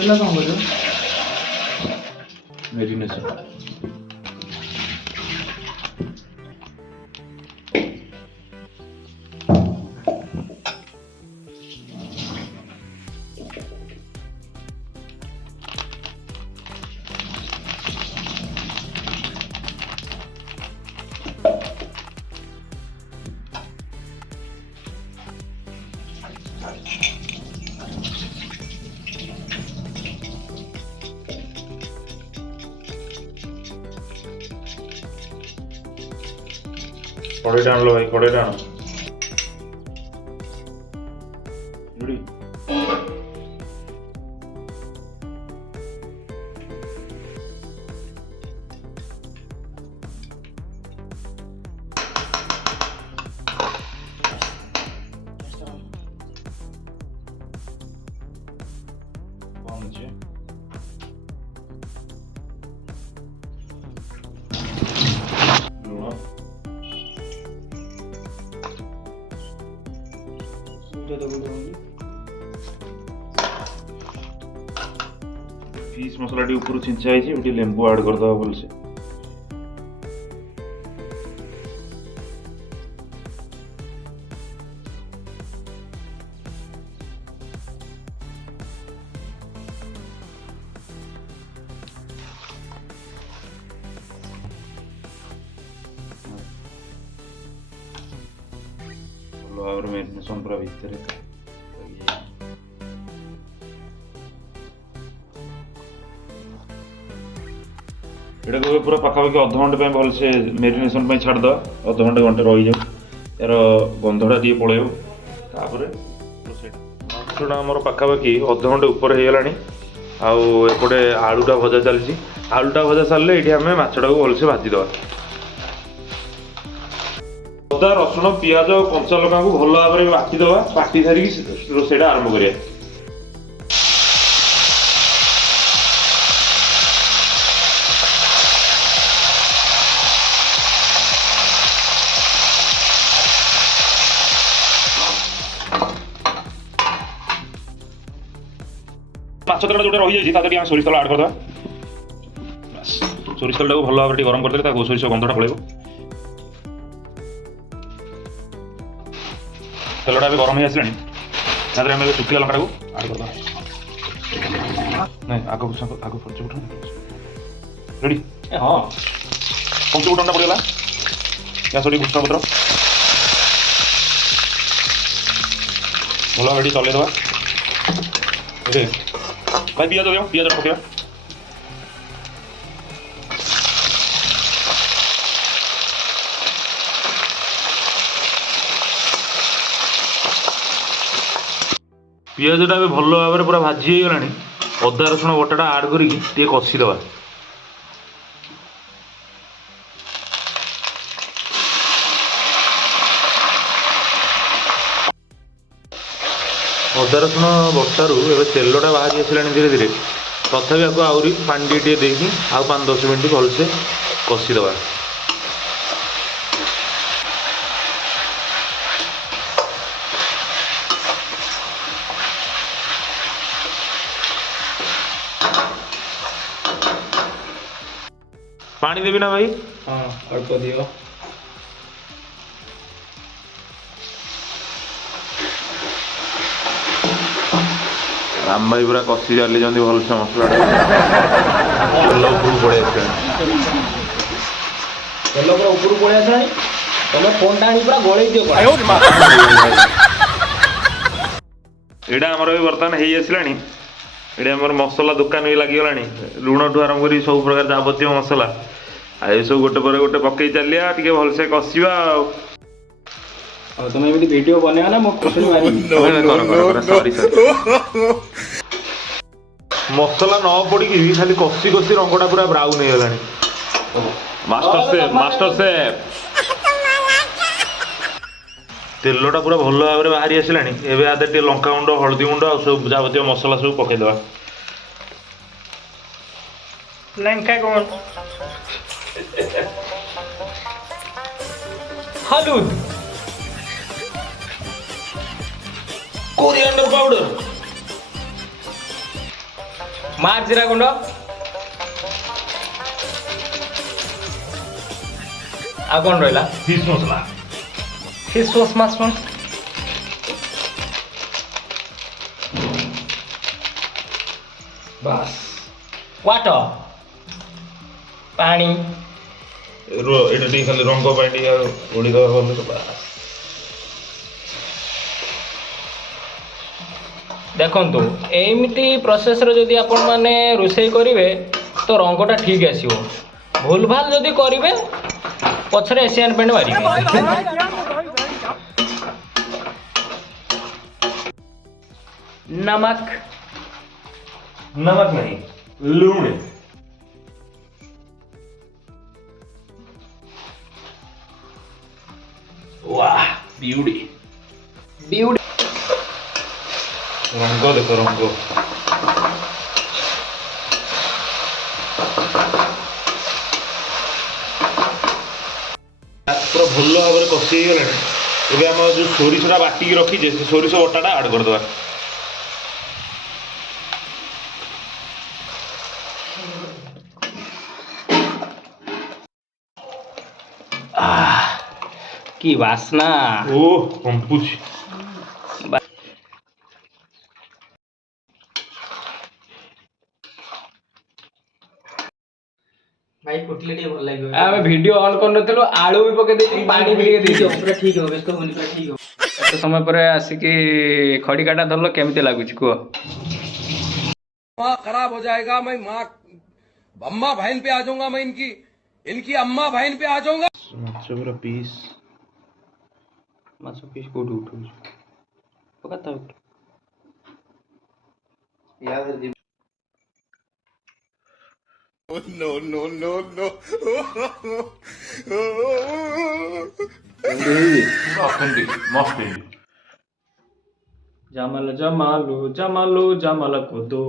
ହେଲା କଣ କରିବ? ମେରିନେସନ୍। कड़े टाण लो भाई, कड़े टाण फिश मसला ऊपर छिंचा है, लेंबू ऐड कर दवा भलसे। भल भाव मेरिनेशन पूरा भितर ये पूरा पाखापाखि अध घंटे भलसे मेरिनेशन छाड़द। अध घंटे घंटे रही जाऊ, यार गंधटा टे पलैब। माछटा आमर पाखापाखि अध घंटे ऊपर हो गलानी। आउटे आलूटा भजा चलती। आलूटा भजा सारे ये आम माछटा को भलसे भाजीदे। अदा रसुण पियाज और कंचा लका को भल भाव में बाटीदे। बाटी सारी रोषेटा आरंभ करिया। माछ तलटा जो रही जाए सोरिष तेल आड करदे। सोरिष तेल भल भाव में गरम करदे, सोरिष गंधटा पलैब। तेलटा भी गरम हो आसलानी। आम शुखिला लंका को आड करदे। नहीं आग आग पंचफुटन रेडी। हाँ पंचफुटनटा पड़गला। या सो भूषण पत्र भल भाव चलैदवा। भाई पियाज दियो, पियाज पकड़। पियाजटा भी भल भाव में पूरा भाजी हो गलानी। अदा रसुण बटाटा आड करके कषिदवा। अदा रसुण बटारू ए तेलटा बाहरी आसला धीरे धीरे। तथापि आपको आहरी पानी टे देखी आउ 5-10 मिनट भलसे कषिदवा। पानी देवी ना भाई? हाँ अल्प दियो। राम भाई पूरा कषि चली भलसे मसला तेल उपरू पड़े तेल पूरा उपरू पड़े तुम फोन टाणी पूरा गोले दियो। एटा आमर भी बर्तमान हो आसलानी। ये आमर मसला दुकान भी लगिगला। लुण ठू आरंभ कर सब प्रकार जावतीय मसला ये सब गोटे पर गोटे पकई चलिया टे भलसे कषा। तुम एमती वीडियो बने ना मसला न पड़ी भी खाली कषि कषि रंगटा पूरा ब्राउन हो गलानी। Master chef master chef. तेलटा पूरा भल भाव में बाहरी आसलानी। एबे आदे टे लंका गुंड हलदी गुंड आ सब जावतीय मसला सब पकईदवा। लंका गुंड हलुद कोरिएंडर पाउडर मार जीरा गुंड आ कौन रहा फिश मसला फिश सॉस मशरूम बस वाटर पानी এটা ଟିକେ ଖାଲି ରଙ୍ଗ ପାଇଁ ଟିକେ ଉଡ଼ିଦବା ଗଲେ ତ ବାସ୍। देखो एमती प्रोसेस जदि आपण मैंने रोषे करेंगे तो रंगटा ठीक आसो भूल भाल जदि करेंगे पछरे एशियन पेंट मारे नमक नमक नहीं लूण वाह ब्यूटी ब्यूटी रंग देखो रंग पूरा भल भाव में कषि गले ଏବେ ଆମ ଯୋଉ ସୋରିଷଟା ବାଟିକି ରଖିଛେ ସେ ସୋରିଷ ବଟାଟା ଆଡ୍ କରିଦେବା। की वासना ओह कंपुची भाई फुटले टे भल लागियो आमे वीडियो ऑन कर नथलो आलू भी पके देती पानी भी देती पूरा ठीक हो व्यस्त होनी पूरा ठीक हो तो समय पर आसिकी खड़ी काटा धरलो केमती लागुची को माँ खराब हो जाएगा मैं माँ अम्मा बहन पे आ जाऊंगा मैं इनकी अम्मा बहन पे आ जाऊंगा। माछ पूरा पीस माछ पीस कोठी उठु पकाता याद है ऑथेंटिक मस्त है। जमाल जमालू जमालू जमाल को दो